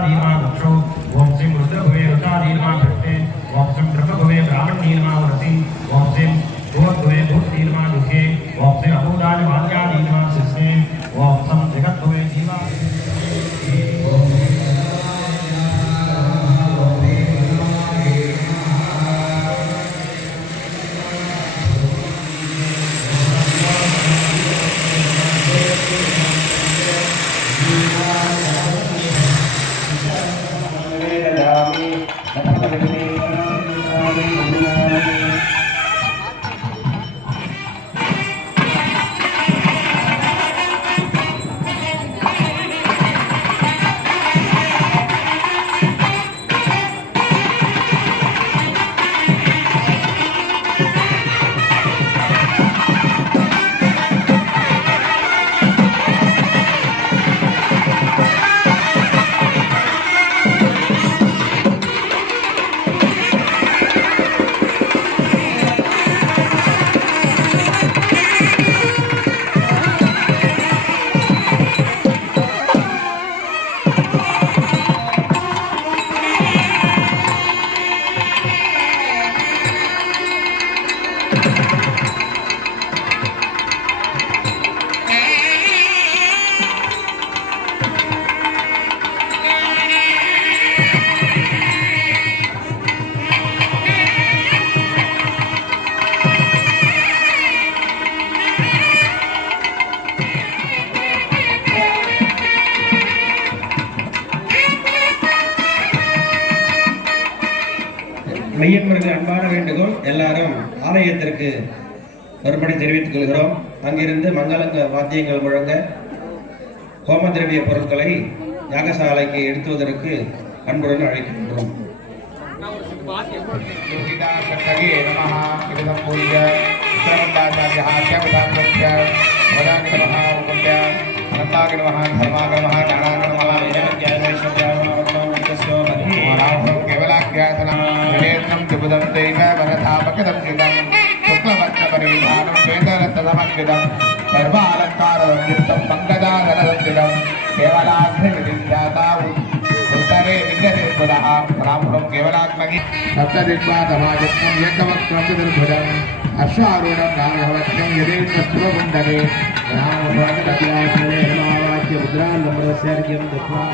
दक्षो ओम सिं रुद्रभुवे रुद्रादीनमा भट्टे ओम सिं ब्रह्मभुवे ब्राह्मणीनमा वरति ओम सिं भूतभुवे भूतदीनमा दुखे ओम सिं अभूदाय वाद्यादीनमा शिष्ये ओम सं जगद्भुवे जीवा மையன்பருக்கு அன்பான வேண்டுகோள், எல்லாரும் ஆலயத்திற்கு மறுபடி தெரிவித்துக் கொள்கிறோம். அங்கிருந்து மங்களங்க வாத்தியங்கள் முழங்க ஹோம திரவிய பொருட்களை யாகசாலைக்கு எடுத்துவதற்கு அன்புடன் அழைக்கின்றோம். अश्वारूढ़ं नामवत्यं यदि तत्त्वमुण्डने रामवाक्य मुद्रालम्बरस्यार्घ्यं दत्त्वा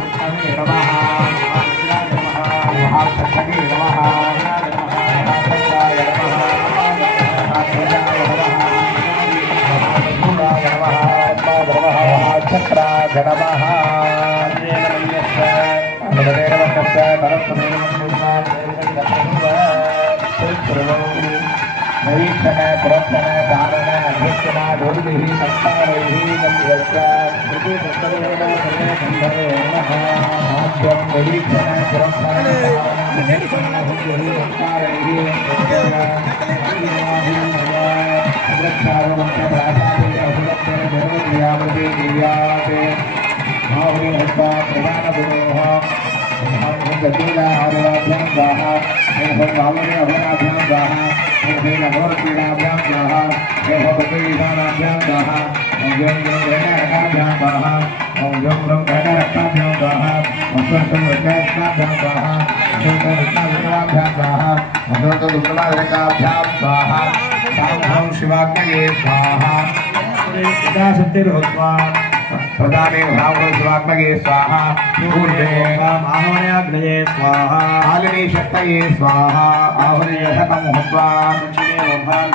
नमः महाशक्तये नमः नवीक्षण पुरक्षण धारण अध्यक्षण ढोलिभिः संस्कारैः नाट्यं नवीक्षण पुरक्षण शिवाग्नये स्वाहा प्रदाने शिवाग्नये स्वाहा आह्वयाग्नये स्वाहा आलिनी शक्तये स्वाहा आहुर्यशकं हुत्वा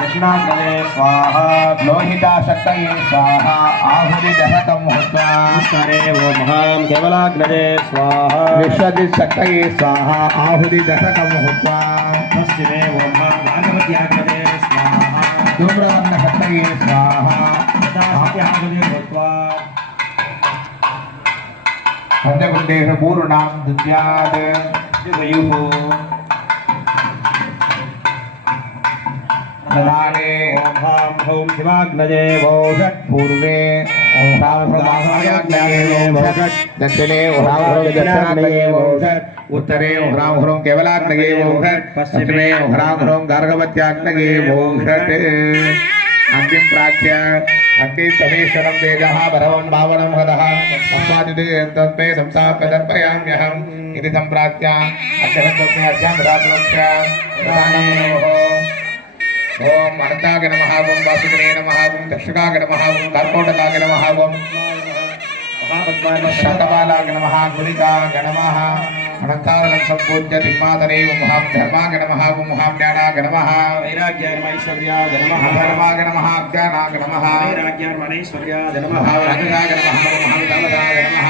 दक्षिणाग्नये स्वाहा लोहिता शक्तये स्वाहा आहुर्यशकं हुत्वा उत्तरे ओमहां केवलाग्नये स्वाहा विश्वजित् शक्तये स्वाहा आहुर्यशकं हुत्वा पश्चिमे ओमहां भागवत्याग्नये स्वाहा धूम्राग्न शक्तये स्वाहा पंचकुंडेषु पूर्णां दद्यात् वयुः प्रधाने ओम हौं शिवाग्नये वौषट् पूर्वे ओम ह्रां दक्षिणे ओम दक्षिणाग्नये वौषट् उत्तरे ओम ह्रां केवलाग्नये वौषट् पश्चिमे ओम ह्रां गार्गवत्याग्नये वौषट् अग्निं प्राच्य अग्नि तमेश्वरं तेजः परमं भावनं हरः सम्पादिते तस्मै संसापदर्पयाम्यहम् इति सम्प्राप्य अग्नितस्मै अध्यामरात्रस्य ओम अनंताय नमः ओम वासुदेवाय नमः ओम दक्षकाय नमः ओम कर्कोटकाय नमः ओम शतबालाय नमः गुलिकाय नमः अनंतावलं संपूज्य दिग्मातरे ओम महां धर्माय नमः ओम महां ज्ञानाय नमः वैराग्याय ऐश्वर्याय नमः धर्माय नमः ज्ञानाय नमः वैराग्याय ऐश्वर्याय नमः राजगाय नमः महां दावदाय नमः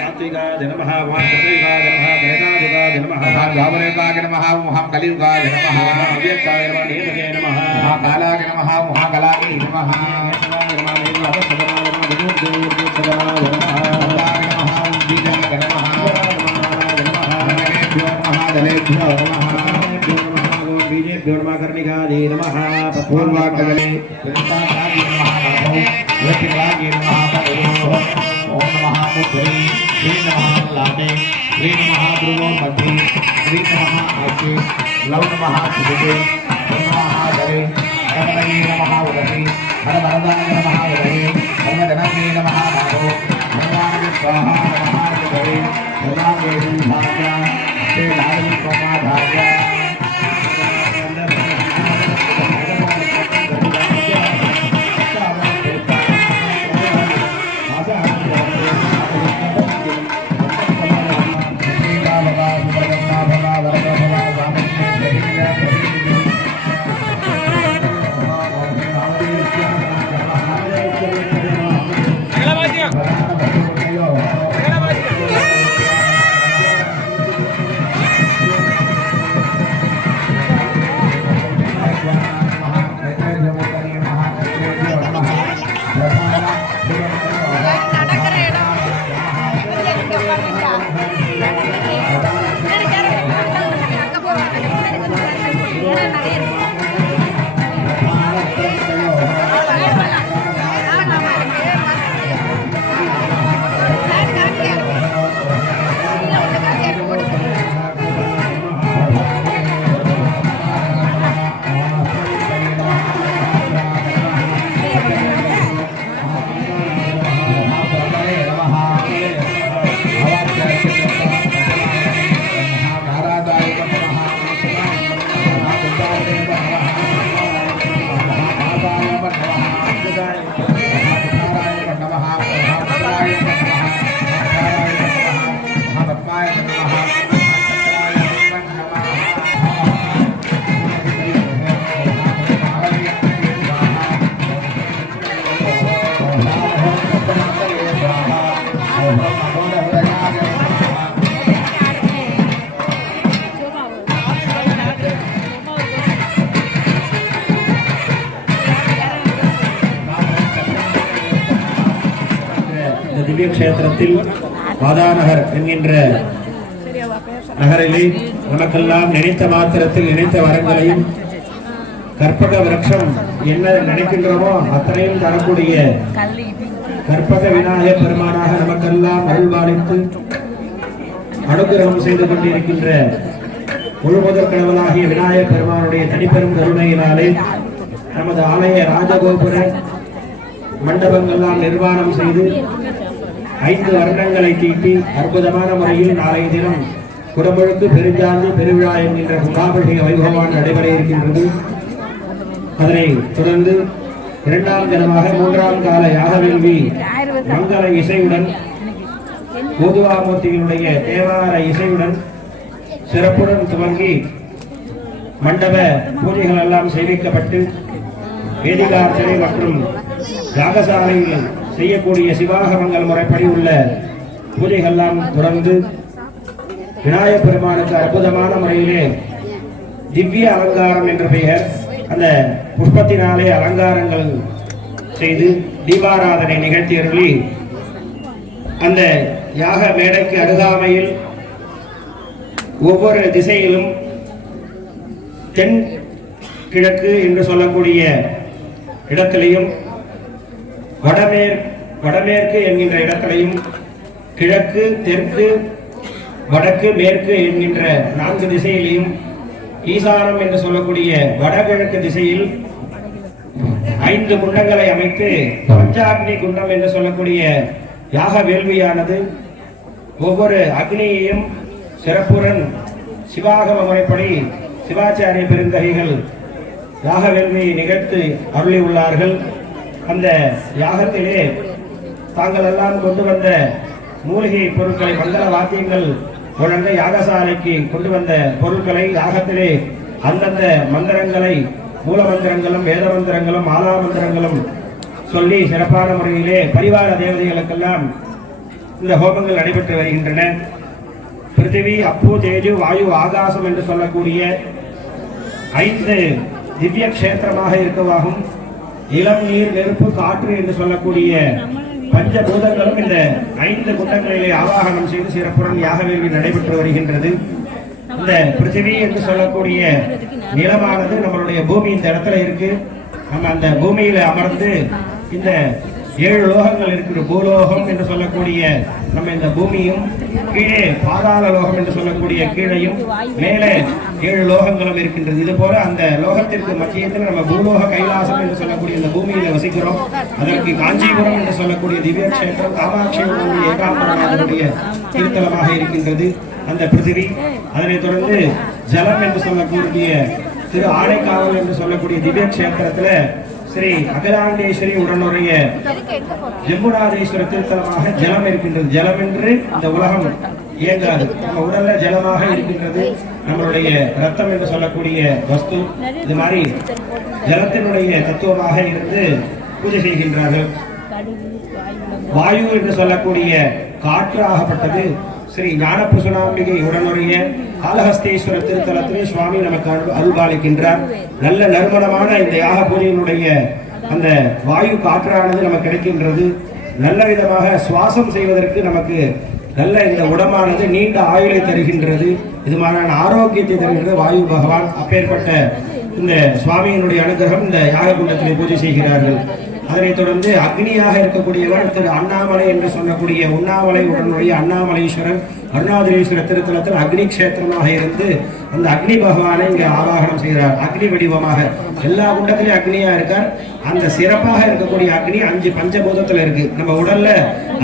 सात्विकाय नमः वाक्पतिकाय नमः वेदाधिकाय नमः भावरेकाय नमः महां कलियुगाय नमः अव्यक्ताय नमः नेतके नमः महाकालाय नमः महाकलाय नमः बीजेभ्यो नमः कर्णिकादे नमः पूर्वाग्रगले पुरुषाय नमः वृत्तिवागे नमः ओम नमः मुद्रे श्री नमः लाटे श्री नमः ध्रुवो मध्ये श्री नमः आचे लव नमः सुदे नमः दरे कमले नमः उदरे हर वरदाय नमः उदरे हर धनमे नमः नारो भगवान स्वाहा नमः उदरे भगवान भाग्या ते लाल स्वाहा भाग्या திவ்ய கஷேத்திரத்தில் வாதாநகர் என்கின்ற நகரிலே நமக்கெல்லாம் நினைத்த மாத்திரத்தில் நினைத்த வரங்களையும் கற்பக விருட்சம் என்ன நினைக்கின்றோமோ அத்தனையும் தரக்கூடிய கற்பக விநாயகர் பெருமானாக நமக்கெல்லாம் அருள்பாலித்து அனுகிரகம் செய்து கொண்டிருக்கின்ற முழுமுதற் கடவுளாகிய விநாயகர் பெருமானுடைய தனிப்பெரும் கருணையினாலே நமது ஆலய ராஜகோபுர மண்டபங்கள்லாம் நிர்மாணம் செய்து 5 வருடங்களை தீட்டி அற்புதமான முறையில் நாளைய தினம் குடமுழுக்கு பெருஞ்சாந்து பெருவிழா என்கின்ற கும்பாபிஷேக வைபவம் நடைபெற இருக்கின்றது. அதனை தொடர்ந்து 2ஆம் தினமாக 3ஆம் கால யாகவேள்வி மங்கள இசையுடன் கோதுவாமூர்த்தியினுடைய தேவார இசையுடன் சிறப்புடன் துவங்கி மண்டப பூஜைகள் எல்லாம் செய்விக்கப்பட்டு வேதிகார்ச்சனை மற்றும் யாகசாலையில் செய்யக்கூடிய சிவாகமங்கள் முறைப்படி உள்ள பூஜைகள்லாம் தொடர்ந்து விநாயகர் பெருமானுக்கு அற்புதமான முறையிலே திவ்ய அலங்காரம் என்ற பெயர் அந்த புஷ்பத்தினாலே அலங்காரங்கள் செய்து தீபாராதனை நிகழ்த்தியவர்களி அந்த யாக மேடைக்கு அருகாமையில் ஒவ்வொரு திசையிலும் தென் கிழக்கு என்று சொல்லக்கூடிய இடத்திலையும் வடமேற்கு என்கின்ற இடத்திலையும் கிழக்கு தெற்கு வடக்கு மேற்கு என்கின்ற 4 திசையிலையும் ஈசானம் என்று சொல்லக்கூடிய வடகிழக்கு திசையில் 5 குண்டங்களை அமைத்து பஞ்சாக்னி குண்டம் என்று சொல்லக்கூடிய யாக வேள்வியானது ஒவ்வொரு அக்னியையும் சிறப்புடன் சிவாகம முறைப்படி சிவாச்சாரிய பெருந்தகைகள் யாக வேள்வியை நிகழ்த்து அருளி உள்ளார்கள். அந்த யாகத்திலே தாங்கள் எல்லாம் கொண்டு வந்த மூலிகை பொருட்களை மங்கள வாத்தியங்கள் உடனே யாகசாலைக்கு கொண்டு வந்த பொருட்களை யாகத்திலே அந்தந்த மந்திரங்களை மூல மந்திரங்களும் வேத மந்திரங்களும் மாலா மந்திரங்களும் சொல்லி சிறப்பான முறையிலே பரிவார தேவதைகளுக்கெல்லாம் இந்த ஹோமங்கள் நடைபெற்று வருகின்றன. பிருத்திவி, அப்பு, தேஜு, வாயு, ஆகாசம் என்று சொல்லக்கூடிய 5 திவ்ய கஷேத்திரமாக இருக்கவாகும். இளம், நீர், நெருப்பு, காற்று என்று சொல்லக்கூடிய பஞ்சபூதங்களும் இந்த 5 குண்டங்களிலே ஆவாகனம் செய்து சிறப்புடன் யாக வேள்வி நடைபெற்று வருகின்றது. இந்த பிருத்திவி என்று சொல்லக்கூடிய நிலமானது நம்மளுடைய பூமி இந்த இடத்துல இருக்கு. நம்ம அந்த பூமியில அமர்ந்து இந்த 7 லோகங்கள் இருக்கிற பூலோகம் என்று சொல்லக்கூடிய நம்ம இந்த பூமியும், கீழே பாதாள லோகம் என்று சொல்லக்கூடிய கீழையும், மேலே 7 லோகங்களும் இருக்கின்றது. இது போல அந்த லோகத்திற்கு மத்தியத்தில் நம்ம பூலோக கைலாசம் என்று சொல்லக்கூடிய இந்த பூமியில வசிக்கிறோம். அதற்கு காஞ்சிபுரம் என்று சொல்லக்கூடிய திவ்ய கஷேத்திரம் காமாட்சி ஏகாம்பரநாதனுடைய திருத்தலமாக இருக்கின்றது அந்த பிருத்திவி. அதனைத் தொடர்ந்து ஜலம் என்று சொல்லக்கூடிய திரு ஆனைக்காவல் என்று சொல்லக்கூடிய திவ்ய கஷேத்திரத்துல ஸ்ரீ அகிலாண்டேஸ்வரி உடனுடைய ஜம்புநாதேஸ்வர திருத்தலமாக ஜலம் இருக்கின்றது. ஜலம் என்று இந்த உலகம் இயங்காது. நம்ம உடல்ல ஜலமாக இருக்கின்றது நம்மளுடைய ரத்தம் என்று சொல்லக்கூடிய வஸ்து. இது மாதிரி ஜலத்தினுடைய தத்துவமாக இருந்து பூஜை செய்கின்றார்கள். வாயு என்று சொல்லக்கூடிய காற்று ஆகப்பட்டது ஸ்ரீ ஞானபிரசுனாம்பிகை உடனுடைய காளஹஸ்தீஸ்வர திருத்தலத்திலே சுவாமி நமக்கு அருள்பாலிக்கின்றார். நல்ல நறுமணமான இந்த யாக பூஜையினுடைய அந்த வாயு காற்றானது நமக்கு கிடைக்கின்றது. நல்ல விதமாக சுவாசம் செய்வதற்கு நமக்கு நல்ல இந்த உடமானது நீண்ட ஆயுளை தருகின்றது. இது மாதிரியான ஆரோக்கியத்தை தருகின்றது வாயு பகவான். அப்பேற்பட்ட இந்த சுவாமியினுடைய அனுகிரகம் இந்த யாக குண்டத்திலே பூஜை செய்கிறார்கள். அதனைத் தொடர்ந்து அக்னியாக இருக்கக்கூடியவர் திரு அண்ணாமலை என்று சொல்லக்கூடிய உண்ணாமலை உடனுடைய அண்ணாமலைஸ்வரர் அருணாச்சலேஸ்வர திருத்தலத்தில் அக்னி கஷேத்திரமாக இருந்து அந்த அக்னி பகவானை இங்கே ஆவாகனம் செய்கிறார். அக்னி வடிவமாக எல்லா குண்டத்திலையும் அக்னியா இருக்கார். அந்த சிறப்பாக இருக்கக்கூடிய அக்னி 5 பஞ்சபூதத்துல இருக்கு. நம்ம உடல்ல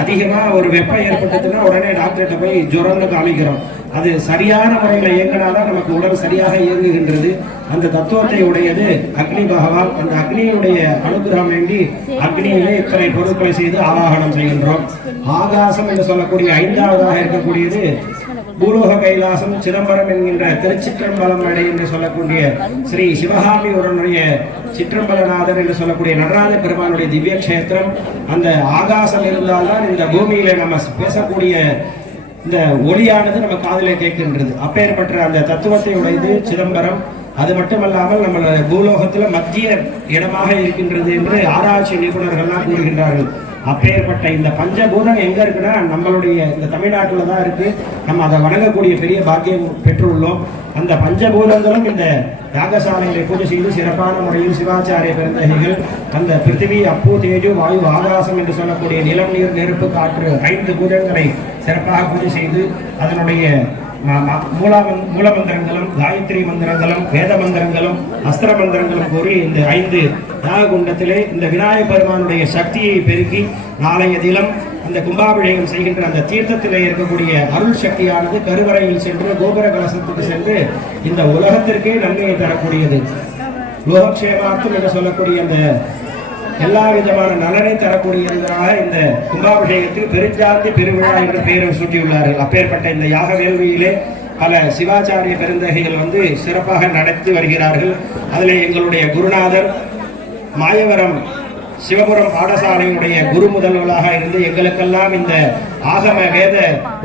அதிகமா ஒரு வெப்பம் ஏற்பட்டதுன்னா உடனே டாக்டர்கிட்ட போய் ஜுரம்னு காமிக்கிறோம். அது சரியான முறையில் இயங்கினாதான் நமக்கு உடல் சரியாக இயங்குகின்றது. அந்த தத்துவத்தை உடையது அக்னி பகவான். அந்த அக்னியுடைய அனுகிரகம் வேண்டி அக்னியிலே இத்தனை பொருட்களை செய்து ஆவாகனம் செய்கின்றோம். ஆகாசம் என்று சொல்லக்கூடிய 5வதாக இருக்கக்கூடியது பூலோக கைலாசம் சிதம்பரம் என்கின்ற திருச்சிற்றம்பலம் அடை என்று சொல்லக்கூடிய ஸ்ரீ சிவகாமி உடனுடைய சிற்றம்பலநாதர் என்று சொல்லக்கூடிய நடராஜ பெருமானுடைய திவ்ய கஷேத்திரம். அந்த ஆகாசம் இருந்தால்தான் இந்த பூமியில நம்ம பேசக்கூடிய இந்த ஒளியானது நம்ம காதிலே கேட்கின்றது. அப்பேற்பட்ட அந்த தத்துவத்தை உடையது சிதம்பரம். அது மட்டுமல்லாமல் நம்ம பூலோகத்துல மத்திய இடமாக இருக்கின்றது என்று ஆராய்ச்சி நிபுணர்கள்லாம் கூறுகின்றார்கள். அப்பேற்பட்ட இந்த பஞ்சபூதம் எங்க இருக்குன்னா நம்மளுடைய இந்த தமிழ்நாட்டில் தான் இருக்கு. நம்ம அதை வணங்கக்கூடிய பெரிய பாக்கியம் பெற்றுள்ளோம். அந்த பஞ்சபூதங்களும் இந்த யாகசாலைகளை பூஜை செய்து சிறப்பான முறையில் சிவாச்சாரிய பெருந்தகைகள் அந்த பிருத்திவி, அப்பு, தேஜு, வாயு, ஆகாசம் என்று சொல்லக்கூடிய நிலம், நீர், நெருப்பு, காற்று 5 பூதங்களை சிறப்பாக பூஜை செய்து அதனுடைய மூல மந்திரங்களும் காயத்ரி மந்திரங்களும் வேத மந்திரங்களும் அஸ்திர மந்திரங்களும் கூறி இந்த 5 யாக குண்டத்திலே இந்த விநாயக பெருமானுடைய சக்தியை பெருக்கி நாளைய தினம் அந்த கும்பாபிஷேகம் செய்கின்ற அந்த தீர்த்தத்திலே இருக்கக்கூடிய அருள் சக்தியானது கருவறையில் சென்று கோபுர கலசத்துக்கு சென்று இந்த உலகத்திற்கே நன்மையை தரக்கூடியது. லோகக்ஷேமார்த்தம் என்று சொல்லக்கூடிய அந்த எல்லா விதமான நலனை தரக்கூடியதாக இந்த கும்பாபிஷேகத்துக்கு பெருஞ்சாந்தி பெருவிழா என்று பெயரை சூட்டியுள்ளார்கள். அப்பேற்பட்ட இந்த யாக வேள்வியிலே பல சிவாச்சாரிய பெருந்தகைகள் சிறப்பாக நடத்தி வருகிறார்கள். அதில் எங்களுடைய குருநாதர் மாயவரம் சிவபுரம் பாடசாலையுடைய குரு முதல்வராக இருந்து எங்களுக்கெல்லாம் இந்த ஆகம வேத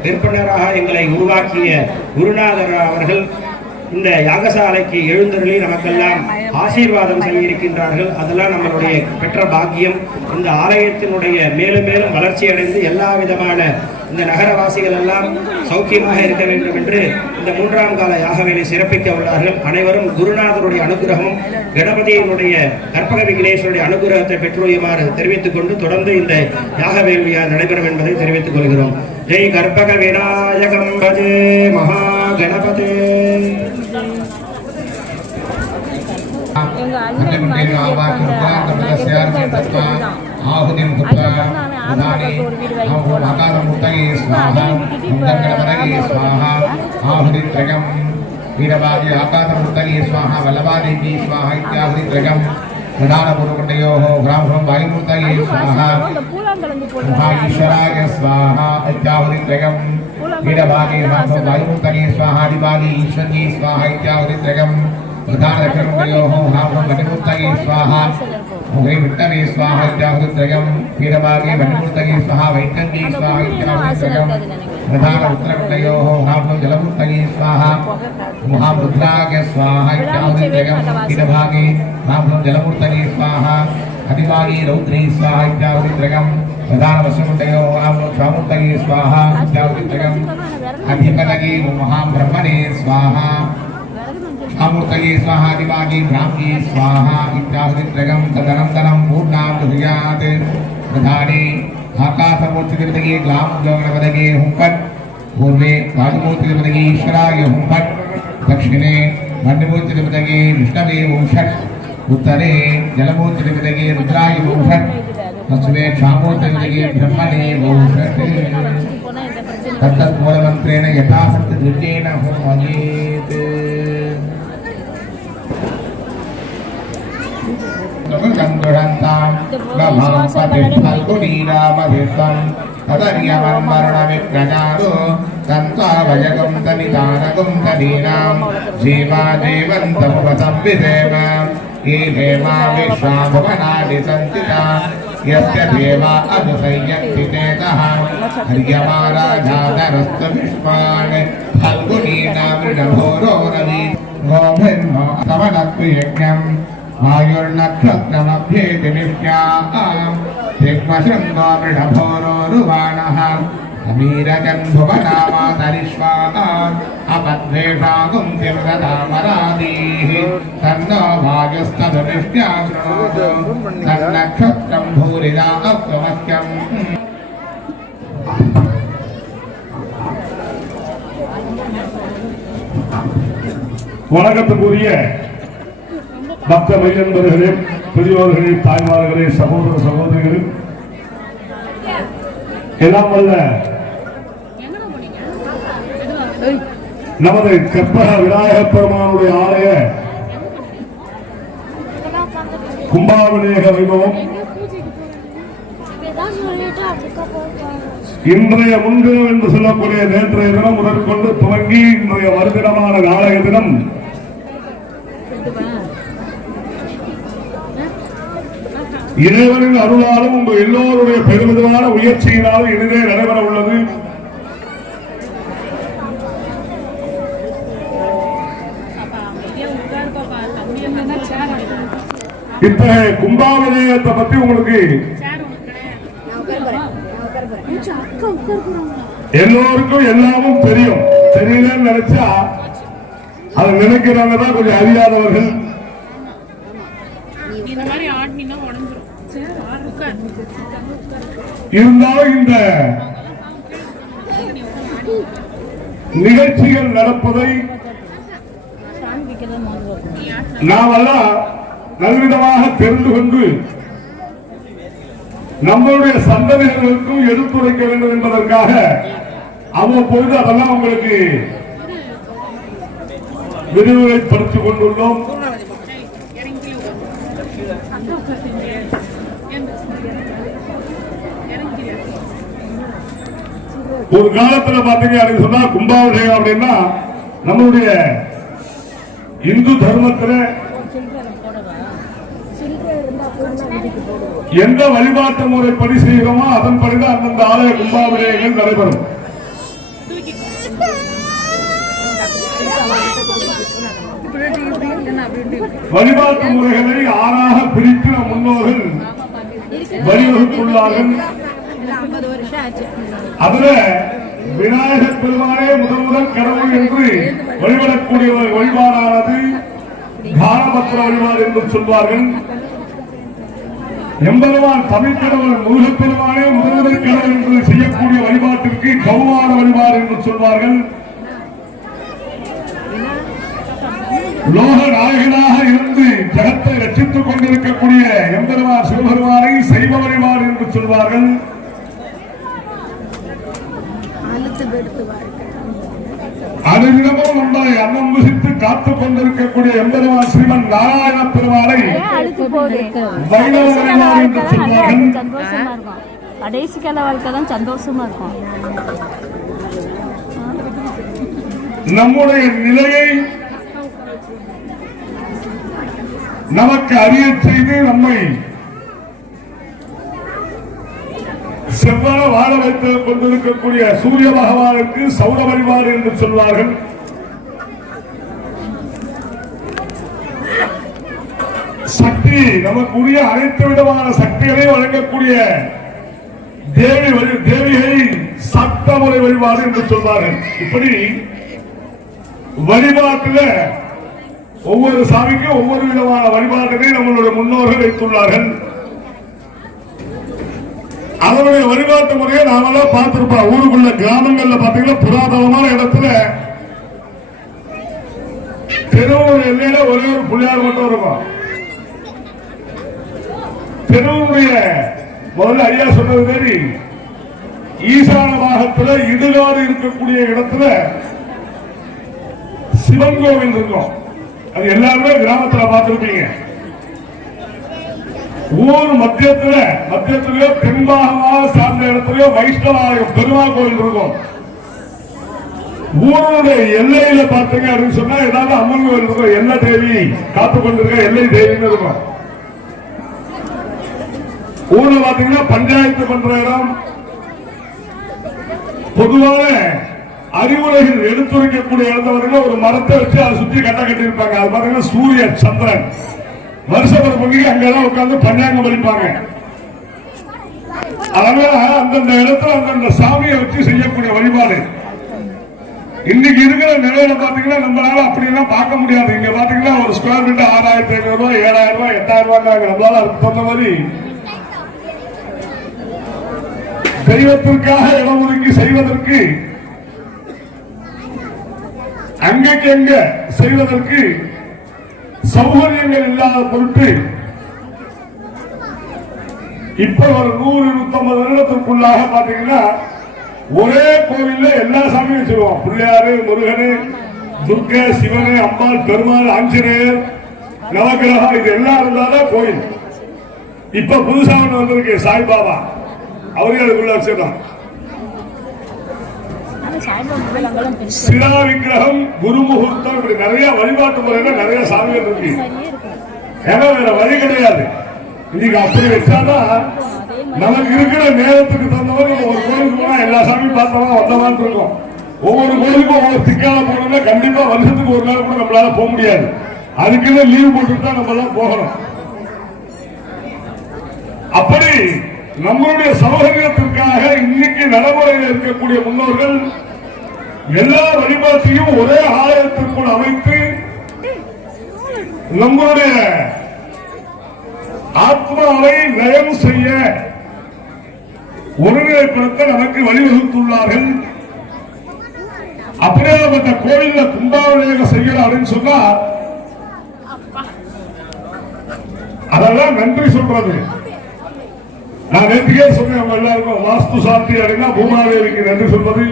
விற்பனராக எங்களை உருவாக்கிய குருநாதர் அவர்கள் இந்த யாகசாலைக்கு எழுந்தருளி நமக்கெல்லாம் ஆசீர்வாதம் செய்ய இருக்கின்றார்கள். அதெல்லாம் நம்மளுடைய பெற்ற பாக்கியம். இந்த ஆலயத்தினுடைய மேலும் மேலும் வளர்ச்சி அடைந்து எல்லா விதமான இந்த நகரவாசிகள் எல்லாம் சௌக்கியமாக இருக்க வேண்டும் என்று இந்த 3ஆம் கால யாகவேலை சிறப்பிக்க உள்ளார்கள். அனைவரும் குருநாதருடைய அனுகிரகமும் கணபதியினுடைய கற்பக விக்னேஸ்வருடைய அனுகிரகத்தை பெற்றுமாறு தெரிவித்துக் கொண்டு தொடர்ந்து இந்த யாக வேள்வியா நடைபெறும் என்பதை தெரிவித்துக் கொள்கிறோம். ஜெய் கற்பக விநாயகம் பஜே மகா கணபதே. எங்க அண்ணன் மாதிரி இருக்காங்க ஆகுதின் ஒரு வீடு ஆகுதித்ரயம் வீரபாதி ஆகாதமூர்த்தகே ஸ்வாஹா வல்லபாதேவி ஸ்வாஹா இத்யாகுதித்ரயம் பிரதானபூர்வகுண்டயோः கிராமம் வாயுமூர்த்தகே ஸ்வாஹா மகாஈஸ்வராய ஸ்வாஹா இத்யாகுதித்ரயம் வீரபாதி வாயுமூர்த்தகே ஸ்வாஹா ஆதிபாதி ஈஸ்வர்யே ஸ்வாஹா இத்யாகுதித்ரயம் பிரதானகுண்டயோः கிராமம் வன்னிமூர்த்தகே ஸ்வாஹா मुगे विट्टवे स्वाहा इत्याहुत्रयम् वीरभागे वन्निमूर्तये स्वाहा वैकल्ये स्वाहा इत्याहुत्रयम् प्रधान उत्तरकुण्डयोः महाभो जलमूर्तये स्वाहा महारुद्राय स्वाहा इत्याहुत्रयम् वीरभागे महाभो जलमूर्तये स्वाहा अधिभागे रौद्रे स्वाहा इत्याहुत्रयम् प्रधान वसुकुण्डयोः महाभो स्वामूर्तये स्वाहा इत्याहुत्रयम् अधिपदगे महाब्रह्मणे स्वाहा आमूर्तये स्वाहा दिवागे ब्राह्मी स्वाहा इत्याहुतित्रयम् तदनन्तरं पूर्णां दुर्यात् प्रधाने आकाशमूर्तिदेवतगे ग्लामगणपतगे हुंपट् पूर्वे वायुमूर्तिदेवतगे ईश्वराय हुंपट् दक्षिणे वन्यमूर्तिदेवतगे विष्णवे वंषट् उत्तरे जलमूर्तिदेवतगे रुद्राय वंषट् पश्चिमे क्षामूर्तिदेवतगे ब्रह्मणे वंषट् तत्तन्मूलमन्त्रेण यथाशक्तिदृष्टेन होमयेत् नमगन्धुरन्तां नमः पतिफल्गुनीरामभित्वं तदर्यमन्मरणविप्रजारो तन्त्वावयगं तनिदानगं तदीनां जीवा जीवन्तमुपसंविधेम ये देवा विश्वाभुवनानि सन्तिता यस्य देवा अनुसंयक्तितेतः हर्यमाराजातरस्तु विश्वान् फल्गुनीनामृडभोरो रवि गोभिर्नो समनक्वियज्ञम् आयुर्नक्षत्रमभ्येति नित्याम् दिग्मशृङ्गो मृडभोरोरुवाणः समीरजन्भुवनामातरिष्वान् अपद्वेषागुं तिरुदतामरादीः तन्नो वायुस्तदुनिष्ट्या शृणोतु तन्नक्षत्रं भूरिदा अप्तमह्यम् வணக்கத்துக்குரிய பக்த மையன்பர்களே, பெரியோர்களே, தாய்மார்களே, சகோதர சகோதரிகளே, எல்லாம் வல்ல நமது கற்பக விநாயகப் பெருமானுடைய ஆலய கும்பாபிஷேக வைபவம் இன்றைய முன்தினம் என்று சொல்லக்கூடிய நேற்றைய தினம் முதற்கொண்டு துவங்கி இன்றைய மறுதினமான நாளைய தினம் இறைவனின் அருளாலும் உங்கள் எல்லோருடைய பெருமிதமான முயற்சியினாலும் இனிதே நடைபெற உள்ளது. இத்தகைய கும்பாபிஷேகத்தை பத்தி உங்களுக்கு எல்லோருக்கும் எல்லாமும் தெரியும். தெரியலன்னு நினைச்சா அதை நினைக்கிறவங்க தான் கொஞ்சம் அறியாதவர்கள். இருந்தாலும் இந்த நிகழ்ச்சிகள் நடப்பதை நாமெல்லாம் நல்விதமாக தெரிந்து கொண்டு நம்மளுடைய சந்ததிகளுக்கும் எடுத்துரைக்க வேண்டும் என்பதற்காக அவ்வப்பொழுது அதெல்லாம் உங்களுக்கு விரிவுரைப்படுத்திக் கொண்டுள்ளோம். ஒரு காலத்துல பாத்தீங்க அப்படின்னு சொன்னா கும்பாபிஷேகம் அப்படின்னா நம்மளுடைய இந்து தர்மத்துல எந்த வழிபாட்டு முறைப்படி செய்கிறோமோ அதன்படிதான் அந்தந்த ஆலய கும்பாபிஷேகங்கள் நடைபெறும். வழிபாட்டு முறைகளை ஆறாக பிரித்து முன்னோர்கள் வழிவகுத்துள்ளார்கள். அதுல விநாயகர் பெருமானே முதல் கடவுள் என்று வழிபடக்கூடிய வழிபாடானது காலபத்திர வழிபாடு என்று சொல்வார்கள். எம்பெருமான் தமிழ் கடவுள் முருகப் பெருமானே முதல் கடவுள் என்று செய்யக்கூடிய வழிபாட்டிற்கு கௌமார வழிபாடு என்று சொல்வார்கள். லோக நாயகனாக இருந்து ஜகத்தை ரட்சித்துக் கொண்டிருக்கக்கூடிய எம்பெருமான் சிவபெருமானை சைவ வழிபாடு என்று சொல்வார்கள். அனுதினமும் நம்மை அன்னம் புசித்து காத்துக் கொண்டிருக்கக்கூடிய எம்பெருமான் ஸ்ரீமன் நாராயண பெருமானை வைணவ வழிபாடு என்று சொல்வார்கள். கடைசி கால வாழ்க்கை தான் சந்தோஷமா இருக்கும். நம்முடைய நிலையை நமக்கு அறிய செய்து நம்மை செவ்வாறு வாழ வைத்துக் கொண்டிருக்கக்கூடிய சூரிய பகவானுக்கு சௌர வழிபாடு என்று சொல்வார்கள். சக்தி நமக்குரிய அனைத்து விதமான சக்திகளை வழங்கக்கூடிய தேவியை சப்தமுறை வழிபாடு என்று சொல்வார்கள். இப்படி வழிபாட்டில் ஒவ்வொரு சாமிக்கும் ஒவ்வொரு விதமான வழிபாடுகளை நம்மளுடைய முன்னோர்கள் வைத்துள்ளார்கள். அவருடைய வழிபாட்டு முறையை நாமெல்லாம் பார்த்திருப்போம். ஊருக்குள்ள கிராமங்கள்ல பாத்தீங்கன்னா புராதனமான இடத்துல தெருவுடைய எல்லையில ஒரே ஒரு புள்ளியார் மட்டும் இருக்கும். தெருவுடைய முதல்ல ஐயா சொன்னது சரி, ஈசான பாகத்துல இடுகாடு இருக்கக்கூடிய இடத்துல சிவன் கோவில் இருக்கும். அது எல்லாருமே கிராமத்துல பார்த்திருப்பீங்க. ஊர் மத்தியத்திலேயோ தென்பாகமாக சார்ந்த இடத்துலயோ வைஷ்ணவாய பெருமாள் கோவில் இருக்கும். ஊருடைய எல்லையில பார்த்தீங்க அப்படின்னு சொன்னா ஏதாவது அம்மன் கோவில் இருக்கும். எல்லை தேவி காத்துக் கொண்டிருக்க எல்லை தேவின்னு இருக்கும். ஊர்ல பாத்தீங்கன்னா பஞ்சாயத்து பண்ற இடம், பொதுவான அறிவுரைகள் எடுத்துரைக்கக்கூடிய இடத்துல ஒரு மரத்தை வச்சு அதை சுற்றி கட்ட கட்டி இருப்பாங்க. அது பாத்தீங்கன்னா சூரியன் சந்திரன் வருஷ பிறப்புக்கு அங்கெல்லாம் உட்கார்ந்து பஞ்சாங்கம் படிப்பாங்க. அதனால அந்தந்த இடத்துல அந்தந்த சாமியை வச்சு செய்யக்கூடிய வழிபாடு. இன்னைக்கு இருக்கிற நிலையில பாத்தீங்கன்னா நம்மளால அப்படியெல்லாம் பார்க்க முடியாது. இங்க பாத்தீங்கன்னா ஒரு ஸ்கொயர் ஃபீட் 6500 ரூபாய் 7000 ரூபாய் 8000 ரூபாய் நம்மளால அதுக்கு தகுந்த மாதிரி தெய்வத்திற்காக இடம் ஒதுக்கி செய்வதற்கு அங்கங்க செய்வதற்கு சௌகரியங்கள் இல்லாத பொருட்டு இப்ப ஒரு 100-150 வருடத்திற்குள்ளாக பாத்தீங்கன்னா ஒரே கோவில்ல எல்லா சாமியும் வச்சிருவோம். பிள்ளையாரு, முருகனு, துர்கை, சிவனு, அம்பாள், பெருமாள், ஆஞ்சநேயர், நவகிரகம் இது எல்லாம் இருந்தாதான் கோயில். இப்ப புதுசா ஒண்ணு வந்திருக்கு சாய்பாபா, அவரே அதுக்குள்ள வச்சிருக்கோம். சிரா விக்கிரகம், குருமுகூர்த்தம், இப்படி நிறைய வழிபாட்டு முறையில நிறைய சாமிகள் இருக்கு. ஏன்னா வேற வழி கிடையாது. இன்னைக்கு அப்படி வச்சாதான் நமக்கு இருக்கிற நேரத்துக்கு தகுந்த மாதிரி ஒரு கோயிலுக்கு போனா எல்லா சாமியும் பார்த்தோம்னா வந்தவான் இருக்கும். ஒவ்வொரு கோயிலுக்கும் ஒவ்வொரு திக்கால போனோம்னா கண்டிப்பா வருஷத்துக்கு ஒரு நாள் கூட நம்மளால போக முடியாது. அதுக்குன்னு லீவ் போட்டுட்டு தான் நம்ம எல்லாம் போகணும். அப்படி நம்மளுடைய சௌகரியத்திற்காக இன்னைக்கு நடைமுறையில் இருக்கக்கூடிய முன்னோர்கள் எல்லா வழிபாட்டையும் ஒரே ஆலயத்திற்குள் அமைத்து நம்முடைய ஆத்மாவை நயம் செய்ய ஒருநிலைப்படுத்த நமக்கு வழிவகுத்துள்ளார்கள். அப்படியேப்பட்ட கோயில்ல கும்பாபிஷேகம் செய்யலாம் அப்படின்னு சொன்னா அதெல்லாம் நன்றி சொல்றது. நான் நேற்றுக்கே சொன்னேன் எல்லாருக்கும், வாஸ்து சாந்தி அப்படின்னா பூமாதேவிக்கு நன்றி சொல்வது,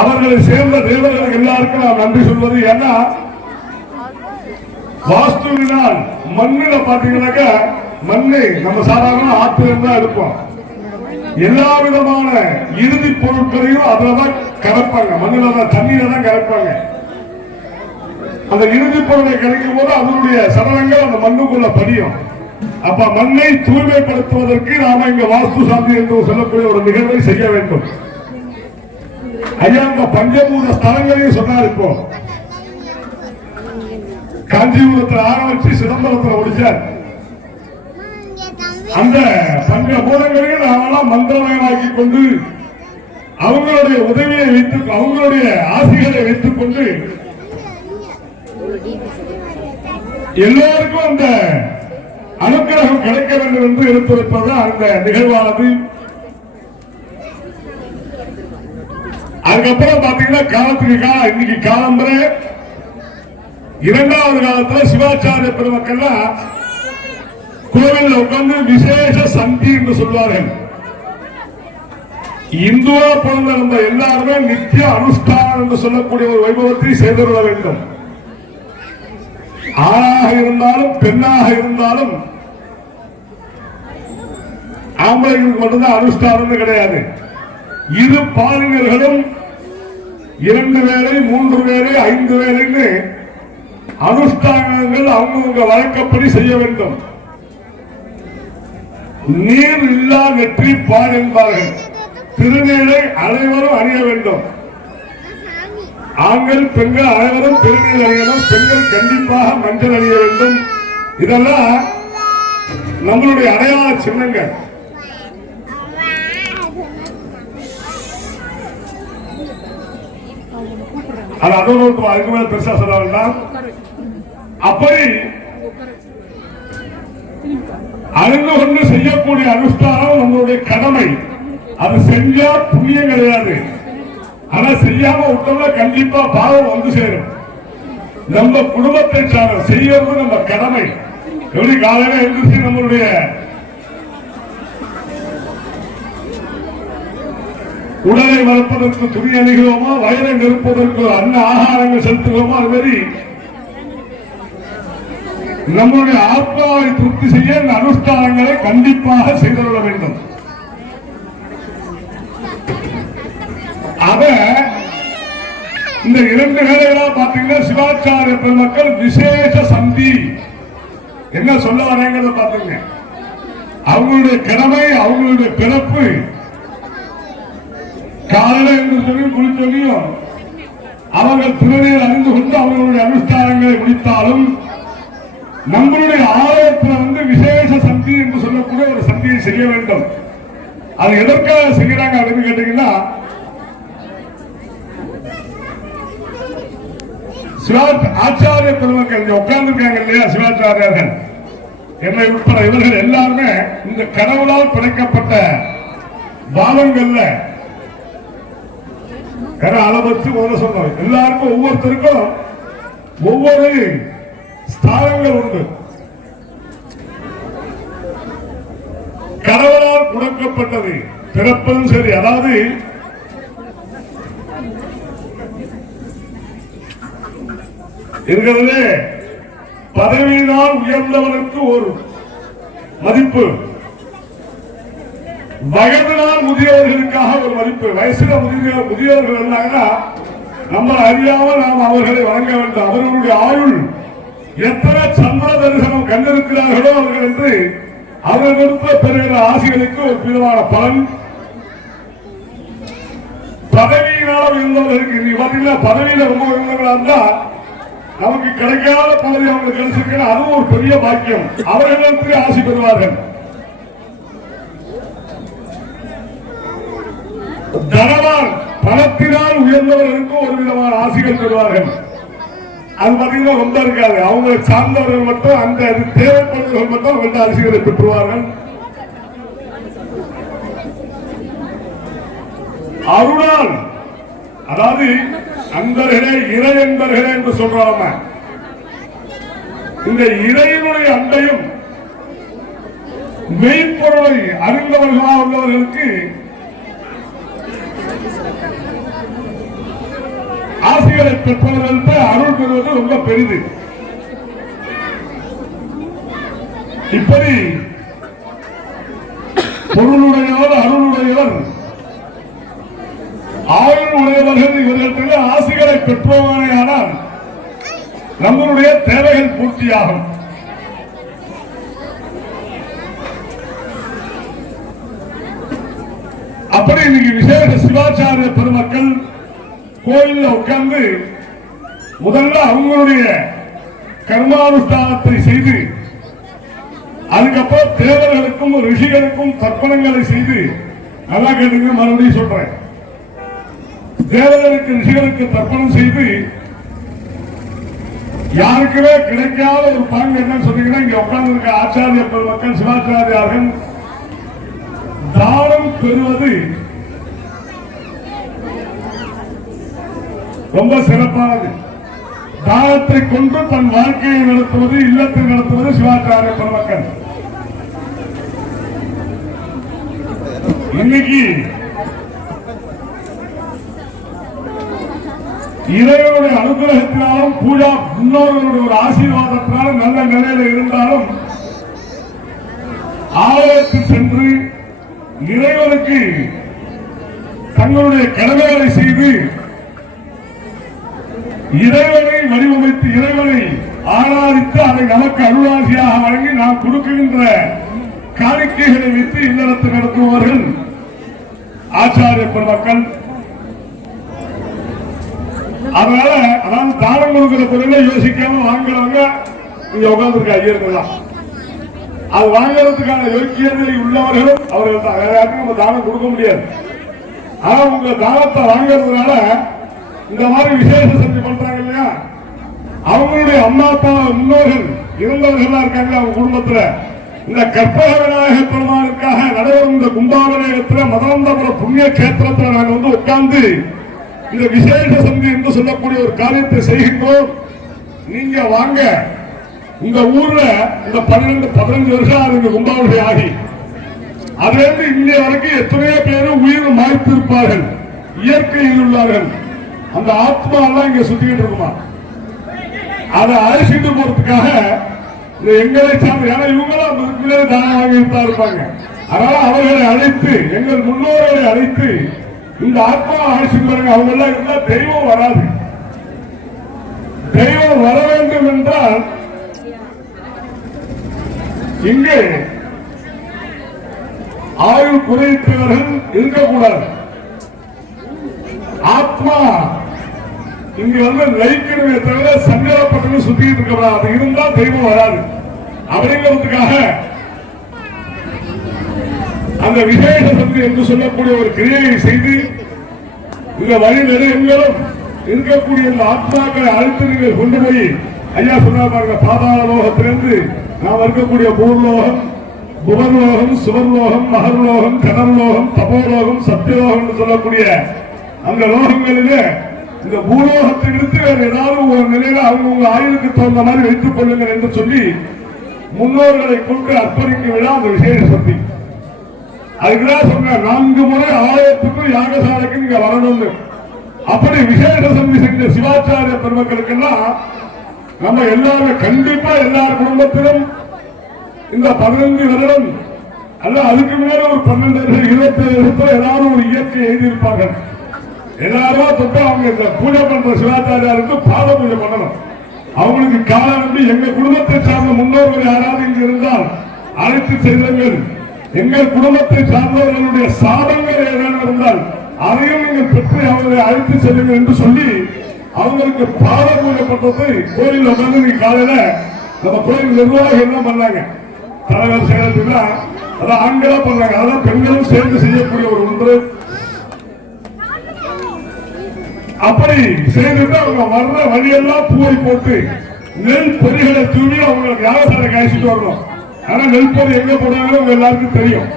அவர்களை சேர்ந்த தேவர்களுக்கு எல்லாருக்கும் நாம் நன்றி சொல்வது. ஏன்னா வாஸ்துவினால் மண்ணில பாத்தீங்கன்னாக்க மண்ணை நம்ம சாதாரண ஆற்றில் தான் இருப்போம். எல்லா விதமான இறுதி பொருட்களையும் அதுலதான் கலப்பாங்க. மண்ணில தான், தண்ணீர தான் கலப்பாங்க. அந்த இறுதி பொருளை கிடைக்கும் போது அதனுடைய சடலங்கள் அந்த மண்ணுக்குள்ள படியும். அப்ப மண்ணை தூய்மைப்படுத்துவதற்கு நாம இங்க வாஸ்து சாந்தி என்று சொல்லக்கூடிய ஒரு நிகழ்வை செய்ய வேண்டும். ஐயா இந்த பஞ்சபூத ஸ்தலங்களையும் சொன்னார். இப்போ காஞ்சிபுரத்தில் ஆரம்பிச்சு சிதம்பரத்தில் முடிச்சார். அந்த பஞ்சபூதங்களையும் நாமெல்லாம் மந்திரமயமாக்கி கொண்டு அவங்களுடைய உதவியை வைத்து அவங்களுடைய ஆசைகளை வைத்துக் கொண்டு எல்லோருக்கும் அந்த அனுக்கிரகம் கிடைக்க வேண்டும் என்று எடுத்துரைப்பது அந்த நிகழ்வானது. அதுக்கப்புறம் பாத்தீங்கன்னா காலத்துக்கு இன்னைக்கு காலம்பரை இரண்டாவது காலத்துல சிவாச்சாரிய பெருமக்கள்லாம் கோவில்ல உட்கார்ந்து விசேஷ சந்தி என்று சொல்வார்கள். இந்துவா பிறந்த நம்ம எல்லாருமே நித்திய அனுஷ்டானம் என்று சொல்லக்கூடிய ஒரு வைபவத்தை செய்துள்ள வேண்டும். ஆணாக இருந்தாலும் பெண்ணாக இருந்தாலும் ஆம்பளைகளுக்கு மட்டும்தான் அனுஷ்டானம் கிடையாது. இரு பாலினர்களும் 2 வேளை 3 வேளை 5 வேளைன்னு அனுஷ்டானங்கள் அவங்கவுங்க வழக்கப்படி செய்ய வேண்டும். நீர் இல்லா நெற்றி பால் என்பார்கள். திருநீரை அனைவரும் அணிய வேண்டும். ஆண்கள் பெண்கள் அனைவரும் திருநீர் அணியணும். பெண்கள் கண்டிப்பாக மஞ்சள் அணிய வேண்டும். இதெல்லாம் நம்மளுடைய அடையாள சின்னங்கள். அதோடு அதுக்கு மேல பெருசா சொல்ல வேண்டாம். அப்படி அறிந்து கொண்டு செய்யக்கூடிய அனுஷ்டானம் நம்மளுடைய கடமை. அது செஞ்சா புண்ணியம் கிடையாது. ஆனா செய்யாம விட்டோம்னா கண்டிப்பா பாவம் வந்து சேரும். நம்ம குடும்பத்தை செய்யறது நம்ம கடமை. எப்படி காலையில எழுந்திருச்சு நம்மளுடைய உடலை வளர்ப்பதற்கு துணி அணிகிறோமோ, வயலை நிறுப்பதற்கு அன்ன ஆகாரங்கள் செலுத்துகிறோமோ, அது மாதிரி நம்முடைய ஆத்மாவை திருப்தி செய்ய இந்த அனுஷ்டானங்களை கண்டிப்பாக செய்துள்ள வேண்டும். அத இந்த 2 வேளைகளா பாத்தீங்கன்னா சிவாச்சாரிய பெருமக்கள் விசேஷ சந்தி என்ன சொல்ல வரேங்கிறத பாத்துங்க. அவங்களுடைய கடமை, அவங்களுடைய பிறப்பு காலையில என்று சொல்லி குளிச்சொல்லியும் அவர்கள் திருநீர் அறிந்து கொண்டு அவர்களுடைய அனுஷ்டானங்களை முடித்தாலும் நம்மளுடைய ஆலயத்தில் விசேஷ சந்தி என்று சொல்லக்கூடிய ஒரு சந்தியை செய்ய வேண்டும். அது எதற்காக செய்யறாங்க அப்படின்னு கேட்டீங்கன்னா, ஆச்சாரிய பெருமக்கள் உட்கார்ந்து இருக்காங்க இல்லையா, சிவாச்சாரியர்கள் என்னை உட்பட இவர்கள் எல்லாருமே இந்த கடவுளால் படைக்கப்பட்ட பாவங்கள்ல அளவச்சு சொன்னோம். எல்லாருக்கும் ஒவ்வொருத்தருக்கும் ஒவ்வொரு ஸ்தானங்கள் உண்டு. கடவுளால் கொடுக்கப்பட்டது பிறப்பதும் சரி. அதாவது இருக்கிறது பதவியினால் உயர்ந்தவனுக்கு ஒரு மதிப்பு, வயதினால் முதியவர்களுக்காக ஒரு மதிப்பு. வயசுல முதியவர்கள் இருந்தாங்கன்னா நம்ம அறியாமல் நாம் அவர்களை வழங்க வேண்டும். அவர்களுடைய ஆயுள் எத்தனை சந்திர தரிசனம் கண்டிருக்கிறார்களோ அவர்கள் என்று அவர்களுக்கு பெறுகிற ஆசைகளுக்கு ஒரு விதமான பலன். பதவியினால் இருந்தவர்களுக்கு நீ பாத்தீங்கன்னா பதவியில ரொம்ப இருந்தவர்களா இருந்தா நமக்கு கிடைக்காத பதவி அவங்களுக்கு கிடைச்சிருக்க, அதுவும் ஒரு பெரிய பாக்கியம். அவர்களுக்கு ஆசை பெறுவார்கள். தனவான் பணத்தினால் உயர்ந்தவர்களுக்கு ஒரு விதமான ஆசைகள் பெறுவார்கள். அது பாத்தீங்கன்னா ரொம்ப இருக்காது. அவங்களை சார்ந்தவர்கள் மட்டும் அந்த தேவைப்படுபவர்கள் மட்டும் அவங்கள்ட்ட ஆசைகளை பெற்றுவார்கள். அருளால், அதாவது அன்பர்களே இறை என்பர்களே என்று சொல்றாங்க. இந்த இறையினுடைய அன்பையும் மெய்ப்பொருளை அறிந்தவர்களாக உள்ளவர்களுக்கு ஆசைகளை பெற்றவர்கள்ட்ட அருள் பெறுவது ரொம்ப பெரிது. இப்படி பொருளுடையவர் அருளுடையவர் ஆயுள் உடையவர்கள் இவர்களுக்கு ஆசைகளை பெற்றோமானால் நம்மளுடைய தேவைகள் பூர்த்தியாகும். அப்படி இன்னைக்கு விசேஷ சிவாச்சாரிய பெருமக்கள் கோயில்ல உட்கார்ந்து முதல்ல அவங்களுடைய கர்மானுஷ்டானத்தை செய்து அதுக்கப்புறம் தேவர்களுக்கும் ரிஷிகளுக்கும் தர்ப்பணங்களை செய்து, நல்லா கேட்டுங்க, மறுபடியும் சொல்றேன், தேவர்களுக்கு ரிஷிகளுக்கு தர்ப்பணம் செய்து யாருக்குமே கிடைக்காத ஒரு பலன் என்னன்னு சொன்னீங்கன்னா, இங்க உட்கார்ந்து இருக்க ஆச்சாரிய பெருமக்கள் சிவாச்சாரியார்கள் தானம் பெறுவது ரொம்ப சிறப்பானது. தானத்தை கொண்டு தன் வாழ்க்கையை நடத்துவது, இல்லத்தை நடத்துவது சிவாச்சாரிய பெருமக்கள். இன்னைக்கு இறைவனுடைய அனுகிரகத்தினாலும் பூஜா முன்னோர்களுடைய ஒரு ஆசீர்வாதத்தினாலும் நல்ல நிலையில இருந்தாலும் ஆலயத்தில் சென்று இறைவனுக்கு தங்களுடைய கடமைகளை செய்து இறைவனை வடிவமைத்து இறைவனை ஆராதித்து அதை நமக்கு அருளாசியாக வழங்கி நாம் கொடுக்கின்ற காணிக்கைகளை வைத்து இல்லறத்தை நடத்துபவர்கள் ஆச்சாரிய பெருமக்கள். அதனால அதாவது தானம் கொடுக்கிற பொருளை யோசிக்காம வாங்குறவங்க இங்க உட்கார்ந்துருக்க ஐயர்கள் தான். அது வாங்கறதுக்கான யோக்கியதை உள்ளவர்களும் அவர்கள் தான். வேற யாருக்கும் நம்ம தானம் கொடுக்க முடியாது. ஆனா உங்க தானத்தை வாங்கறதுனால இந்த மாதிரி விசேஷ செஞ்சு பண்றாங்க இல்லையா, அவங்களுடைய அம்மா அப்பா முன்னோர்கள் இருந்தவர்கள் இருக்காங்க. அவங்க குடும்பத்துல இந்த கற்பக விநாயக பெருமானுக்காக நடைபெறும் இந்த கும்பாபிஷேகத்துல மதவந்தபுரம் புண்ணிய கஷேத்திரத்துல நாங்கள் உட்கார்ந்து இந்த விசேஷ சந்தி என்று சொல்லக்கூடிய ஒரு காரியத்தை செய்கின்றோம். நீங்க வாங்க. இந்த ஊர்ல இந்த 12-15 வருஷம் இந்த கும்பாபிஷேகம் ஆகி அதிலிருந்து இந்திய வரைக்கும் எத்தனையோ பேர் உயிர் மாய்த்திருப்பார்கள், இயற்கையில் உள்ளார்கள். அந்த ஆத்மா எல்லாம் இங்க சுத்திக்கிட்டு இருக்குமா, அதை அழைச்சிட்டு போறதுக்காக எங்களை சார்ந்த, ஏன்னா இவங்களும் முன்னாடி தானம் வாங்கிட்டு இருப்பாங்க. அதனால அவர்களை அழைத்து, எங்கள் முன்னோர்களை அழைத்து இந்த ஆத்மா அழைச்சிட்டு பாருங்க. அவங்க எல்லாம் இருந்தா தெய்வம் வராது. தெய்வம் வர வேண்டும் என்றால் இங்கே ஆயுள் குறைத்தவர்கள் இருக்கக்கூடாது. ஆத்மா இங்க லயிக்கிறவே தவிர சங்கடப்பட்டு சுத்திட்டு இருக்க, அது இருந்தா தெய்வம் வராது. அப்படிங்கிறதுக்காக அந்த விசேஷ சந்தி என்று சொல்லக்கூடிய ஒரு கிரியையை செய்து இந்த வழி நெடுங்களும் இருக்கக்கூடிய இந்த ஆத்மாக்களை அழைத்து நீங்கள் கொண்டு போய், ஐயா சொன்னா பாருங்க, பாதாள லோகத்திலிருந்து நாம் இருக்கக்கூடிய பூர்லோகம், புவர்லோகம், சுவர்லோகம், மகர்லோகம், கடற்லோகம், தபோலோகம், சத்தியலோகம் என்று சொல்லக்கூடிய அந்த லோகங்களிலே இந்த பூலோகத்தை விடுத்து வேறு ஏதாவது ஒரு நிலையில அவங்க ஆயுளுக்கு தகுந்த மாதிரி வைத்துக் கொள்ளுங்கள் என்று சொல்லி முன்னோர்களை கொண்டு அர்ப்பணிக்க விட அந்த விசேஷ சக்தி. அதுக்குதான் சொன்ன 4 முறை ஆலயத்துக்கும் யாகசாலைக்கு நீங்க வரணும்னு. அப்படி விசேஷ சந்தி செஞ்ச சிவாச்சாரிய பெருமக்களுக்கெல்லாம் நம்ம எல்லாரும் கண்டிப்பா எல்லார் குடும்பத்திலும் இந்த 15 வருடம் அல்ல அதுக்கு மேல ஒரு 12 வருஷம் 27 வருஷத்துல எல்லாரும் ஒரு இயற்கை எழுதியிருப்பார்கள். எல்லாரும் தொட்டு அவங்க இந்த பூஜை பண்ற சிவாச்சாரியாருக்கு பாத பூஜை பண்ணணும். அவங்களுக்கு காலம் நம்பி எங்க குடும்பத்தை சார்ந்த முன்னோர்கள் யாராவது இங்கு இருந்தால் அழைத்து செல்லுங்கள். எங்கள் குடும்பத்தை சார்ந்தவர்களுடைய சாதங்கள் ஏதாவது இருந்தால் அதையும் நீங்கள் பெற்று அவர்களை அழைத்து செல்லுங்கள் என்று சொல்லி அவங்களுக்கு பாத பூஜை பண்றது கோயில் உட்கார்ந்து நீங்க காலையில நம்ம கோயில் நிர்வாகம் என்ன பண்ணாங்க, தலைவர் செயலா அதான் ஆண்களா பண்ணாங்க. அதான் பெண்களும் சேர்ந்து செய்யக்கூடிய ஒரு ஒன்று. அப்படி செய்துட்டு அவங்க வர்ற வழியெல்லாம் பூவை போட்டு நெல் பொறிகளை தூவி அவங்களுக்கு யாகசாலை காய்ச்சிட்டு வரணும். ஆனா நெல் பொறி எங்க போடுவாங்க உங்க எல்லாருக்கும் தெரியும்.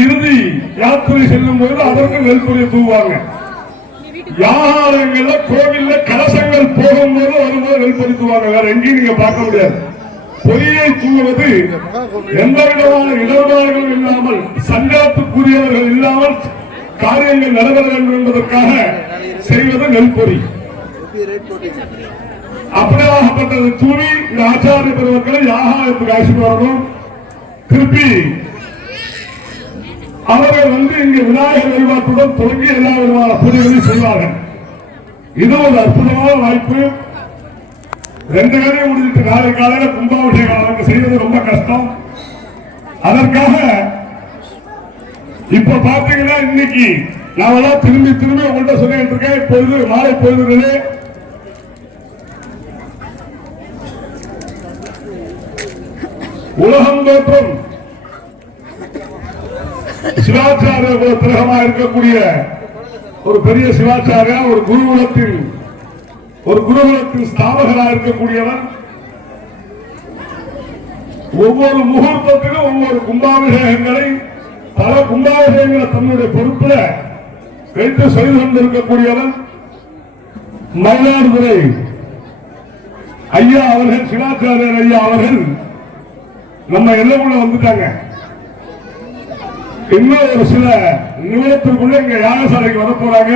இறுதி யாத்திரை செல்லும் போது அதற்கு நெல் பொறியை தூவாங்க. யாகாலயங்கள்ல கோவில்ல கலசங்கள் போகும்போது வரும்போது நெல் பொறி தூவாங்க. வேற எங்கேயும் நீங்க பார்க்க முடியாது. பொறியை தூவுவது எந்த விதமான இடர்பாடுகளும் இல்லாமல், சங்கடத்துக்குரியவர்கள் இல்லாமல் காரியங்கள் நடைபெற வேண்டும் என்பதற்காக செய்வது நெல் பொறி. அப்படியாகப்பட்டது தூவி இந்த ஆச்சாரிய பெருமக்களை யாகாலயத்துக்கு அழைச்சிட்டு வரணும். திருப்பி அவர்கள் இங்கு விநாயகர் வழிபாட்டுடன் தொடங்கி எல்லா விதமான பூஜைகளையும் செய்வார்கள். இது ஒரு அற்புதமான வாய்ப்பு. 2 வேலையும் முடிஞ்சிட்டு நாளை காலையில கும்பாபிஷேகம் செய்வது ரொம்ப கஷ்டம். அதற்காக இப்ப பாத்தீங்கன்னா இன்னைக்கு நாமெல்லாம் திரும்பி உங்கள்கிட்ட சொல்லிட்டு இருக்கேன். இப்பொழுது மாலை பொழுதுகளே உலகம் தோற்றம் சிவாச்சாரிய திலகமா இருக்கக்கூடிய ஒரு பெரிய சிவாச்சாரியா, ஒரு குருகுலத்தின் ஸ்தாபகராக இருக்கக்கூடியவர் ஒவ்வொரு முகூர்த்தத்திலும் ஒவ்வொரு கும்பாபிஷேகங்களை பல கும்பாபிஷேகங்களை தன்னுடைய பொறுப்புல வைத்து செய்து கொண்டிருக்கக்கூடியவர். மயிலாடுதுறை ஐயா அவர்கள், சிவாச்சாரியர் ஐயா அவர்கள் நம்ம எல்லைக்குள்ள வந்துட்டாங்க. இன்னும் ஒரு சில நிமிடத்திற்குள்ள இங்க யாகசாலைக்கு வர போறாங்க.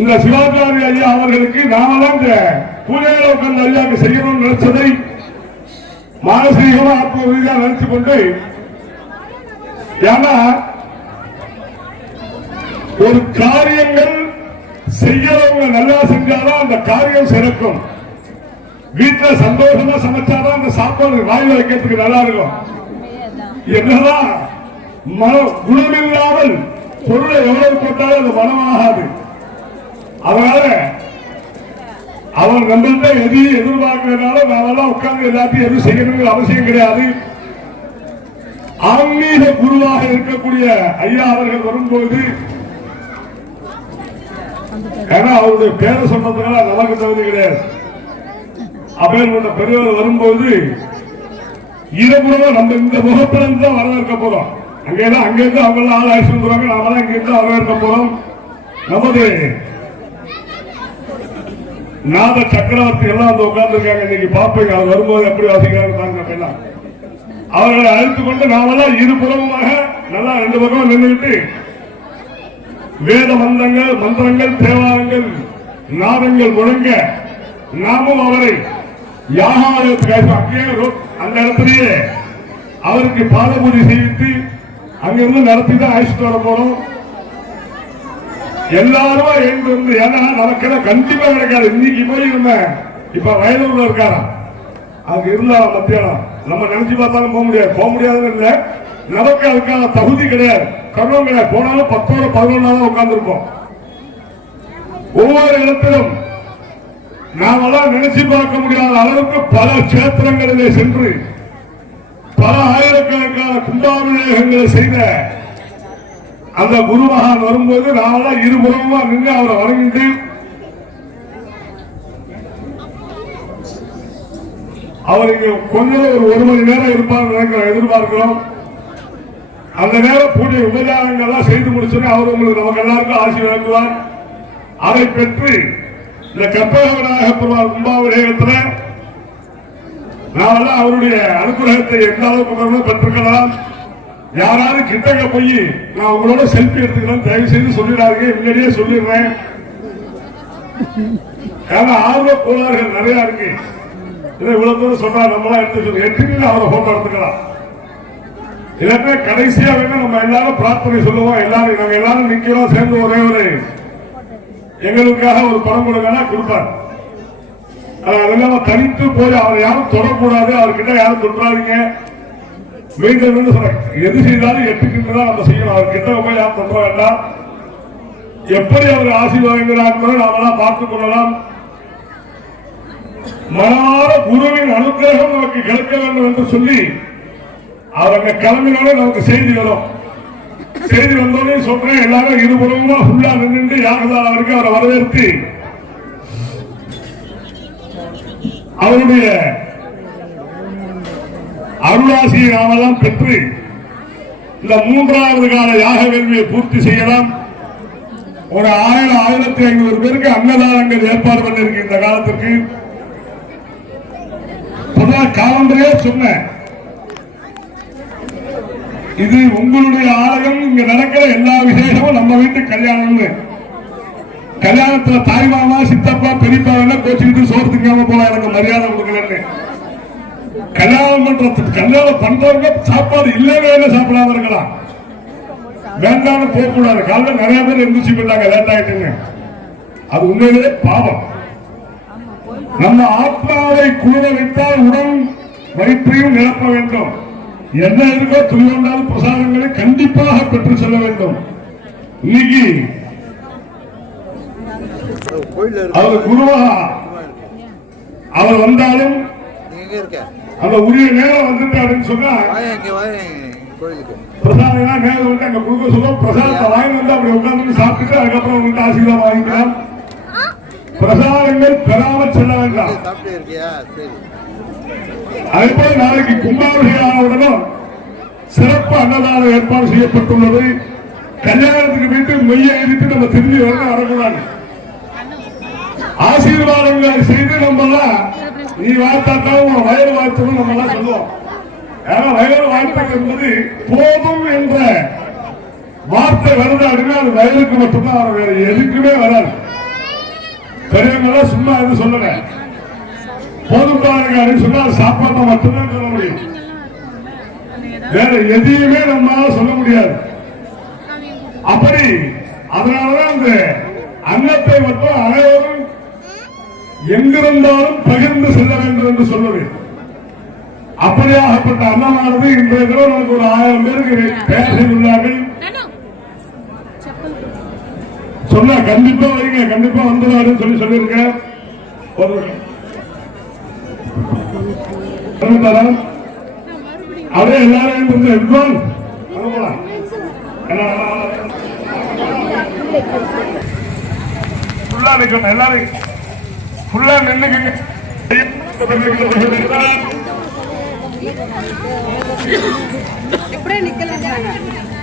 இந்த சிவாச்சாரிய ஐயா அவர்களுக்கு நாமெல்லாம் இந்த பூஜையில உட்கார்ந்து ஐயாவுக்கு செய்யணும்னு நினைச்சதை மானசீகமா ஆத்ம ரீதியா நினைச்சு கொண்டு, ஏன்னா ஒரு காரியங்கள் செய்யறவங்க நல்லா செஞ்சாதான் அந்த காரியம் சிறக்கும். வீட்டுல சந்தோஷமா சமைச்சாதான் அந்த சாப்பாடு வாயில வைக்கிறதுக்கு நல்லா இருக்கும். என்னதான் குணமில்லாமல் பொருளை எவ்வளவு போட்டாலும் அது மனமாகாது. அதனால அவன் நம்மள்கிட்ட எதையும் எதிர்பார்க்கிறதுனால நாமெல்லாம் உட்கார்ந்து எல்லாத்தையும் எதுவும் செய்யணுங்கிற அவசியம் கிடையாது. ஆன்மீக குருவாக இருக்கக்கூடிய ஐயா அவர்கள் வரும்போது, ஏன்னா அவருடைய பேரை சொன்னதுனால நமக்கு தகுதி கிடையாது. அப்பேற்பட்ட பெரியவர் வரும்போது இருபுறம் நம்ம இந்த முகப்பிலிருந்து தான் வரவேற்க போறோம். அங்கிருந்து அவங்க எல்லாம் ஆள் ஆயிடுச்சு வந்துருவாங்க, நாம தான் இங்கிருந்து வரவேற்க போறோம். நமது நாத சக்கரவர்த்தி எல்லாம் வந்து உட்கார்ந்து இருக்காங்க. இன்னைக்கு பாப்பீங்க அவர் வரும்போது எப்படி வாசிக்கிறாங்க. அவர்களை அழைத்து கொண்டு நாமெல்லாம் இருபுறமாக நல்லா ரெண்டு பக்கம் நின்றுட்டு வேத மந்திரங்கள் தேவாரங்கள் நாதங்கள் முழங்க நாமும் அவரை யாகாலயத்துக்கு அங்கேயே அந்த இடத்திலேயே அவருக்கு பாதபூஜை செய்வித்து அங்கிருந்து நடத்தி தான் அழைச்சிட்டு வர போறோம். எல்லாரும் எழுந்து வந்து, ஏன்னா நமக்கு கண்டிப்பா கிடைக்காது. இன்னைக்கு போய் நம்ம இப்ப வயலூர்ல இருக்காரா, அது இருந்தா மத்தியானம் நம்ம நினைச்சு பார்த்தாலும் போக முடியாதுன்னு இல்லை. நமக்கு அதுக்கான தகுதி கிடையாது, கர்மம் கிடையாது. போனாலும் 10 11 உட்கார்ந்து இருப்போம். ஒவ்வொரு இடத்திலும் நாமெல்லாம் நினைச்சு பார்க்க முடியாத அளவுக்கு பல கஷேத்திரங்களிலே சென்று பல ஆயிரக்கணக்கான கும்பாபிஷேகங்களை செய்த அந்த குருமகான் வரும்போது நாமெல்லாம் இருபுறமா நின்று அவரை வணங்கிட்டு அவருக்கு கொஞ்சம் ஒரு மணி நேரம் இருப்பார் எதிர்பார்க்கிறோம். அந்த நேரம் பூஜை உபச்சாரங்கள்லாம் செய்து முடிச்சுட்டு அவர் உங்களுக்கு நமக்கு எல்லாருக்கும் ஆசி வழங்குவார். அதை பெற்று இந்த கற்பக விநாயகர் பெருமாள் கும்பாபிஷேகத்தில் நாமெல்லாம் அவருடைய அனுகிரகத்தை எந்த அளவுக்கு பெற்றுக்கலாம். யாராவது கிட்டக்க போய் நான் உங்களோட செல்ஃபி எடுத்துக்கிறேன் தயவு செய்து சொல்லிடாதீங்க, முன்னாடியே சொல்லிடுறேன். ஏன்னா ஆர்வ கோளாறுகள் நிறைய இருக்கு. இவ்வளவு தூரம் சொல்றா நம்மளா எடுத்துட்டு அவரை போட்டோ எடுத்துக்கலாம். இல்லாட்டா கடைசியா வேணும் நம்ம எல்லாரும் பிரார்த்தனை சொல்லுவோம். எல்லாரும் நாங்க எல்லாரும் நிக்கிறோம் சேர்ந்து ஒரே ஒரு எங்களுக்காக ஒரு படம் கொடுங்கன்னா கொடுப்பார். அதெல்லாம் தனித்து போய் அவரை யாரும் தொடக்கூடாது, அவர்கிட்ட யாரும் தொற்றாதீங்க. மீண்டும் சொல்றேன், எது செய்தாலும் எட்டுக்கிட்டுதான் நம்ம செய்யணும். அவர்கிட்ட போய் யாரும் தொற்ற வேண்டாம். எப்படி அவர் ஆசீர்வாதங்கிறார் நாமெல்லாம் பார்த்துக் கொள்ளலாம். மனமாற குருவின் அனுகிரகம் நமக்கு கிடைக்க வேண்டும் என்று சொல்லி அவங்க கிளம்பினாலும் நமக்கு செய்தி வரும். செய்தி வந்தோடனே சொல்றேன், எல்லாரும் இருபுறமா ஃபுல்லா நின்று யாகசாலை வரைக்கும் அவரை வரவேற்று அவருடைய அருளாசியை நாமெல்லாம் பெற்று இந்த 3வது கால யாக வேள்வியை பூர்த்தி செய்யலாம். ஒரு 1500 பேருக்கு அன்னதானங்கள் ஏற்பாடு பண்ணிருக்கு. இந்த காலத்திற்கு காலம்பரையே சொன்னேன், இது உங்களுடைய ஆலயம். இங்க நடக்கிற எல்லா விசேஷமும் நம்ம வீட்டு கல்யாணம்னு. கல்யாணத்துல தாய் மாமா சித்தப்பா பெரியப்பா வேணா கோச்சுக்கிட்டு சோறு திங்காம போல எனக்கு மரியாதை கொடுக்கலன்னு. கல்யாணம் பண்றவங்க சாப்பாடு இல்லவே சாப்பிடாம இருக்கலாம், வேண்டாம்னு போகக்கூடாது. காலையில் நிறைய பேர் எந்திரிச்சு போயிட்டாங்க லேட் ஆயிட்டுங்க. அது உண்மையிலே பாவம். நம்ம ஆத்மாவை குளிர வைத்தால் உடல் வயிற்றையும் நிரப்ப வேண்டும். என்ன இருக்கோ துணிவந்தால் பிரசாதங்களை கண்டிப்பாக பெற்று செல்ல வேண்டும். இன்னைக்கு அவர் குருவா அவர் வந்தாலும் அந்த உரிய நேரம் வந்துட்டு அப்படின்னு சொன்னா பிரசாதம் நேரம் வந்து அங்க கொடுக்க சொல்லுவோம். பிரசாதத்தை வாங்கி வந்து அப்படி உட்கார்ந்து சாப்பிட்டுட்டு அதுக்கப்புறம் உங்கள்கிட்ட ஆசீர்வாதம் வாங்கிக்கலாம். பிரசாதங்கள் பெறாமல் செல்ல வேண்டாம். அதேபோல நாளைக்கு கும்பாபிஷேகம் உடனும் சிறப்பு அன்னதானம் ஏற்பாடு செய்யப்பட்டுள்ளது. கல்யாணத்துக்கு போயிட்டு மெய்ய எழுதிட்டு நம்ம திரும்பி வரக்கூடாது. ஆசீர்வாதங்களை செய்து நம்மளாம் நீ வாழ்த்தாத்தான் உன் வயது வாழ்த்துன்னு நம்ம எல்லாம் சொல்லுவோம். ஏன்னா வயது வாழ்த்து என்பது போதும் என்ற வார்த்தை வருது அப்படின்னா அது வயலுக்கு மட்டும்தான் வர, வேற எதுக்குமே வராது. பெரியவங்க சும்மா எதுவும் சொல்லல, போதும் பாருங்க அப்படின்னு சொன்னா சாப்பாட்டை மட்டும்தான் சொல்ல முடியும், வேற எதையுமே நம்மளால சொல்ல முடியாது. அப்படி அதனாலதான் அந்த அன்னத்தை மட்டும் அனைவரும் எங்கிருந்தாலும் பகிர்ந்து செல்ல வேண்டும் என்று சொல்லுவேன். அப்படியாகப்பட்ட அன்னமானது இன்றைய தினம் நமக்கு ஒரு 1000 பேருக்கு பெயர் செய்துள்ளார்கள். சொன்னா கண்டிப்பா வைங்க, கண்டிப்பா வந்துடாருன்னு சொல்லியிருக்கேன். அப்படியே எல்லாரும் வித்வான் எல்லாரும் ஃபுல்லா நின்னுக்குங்க. எப்படியே நிக்கலாம்.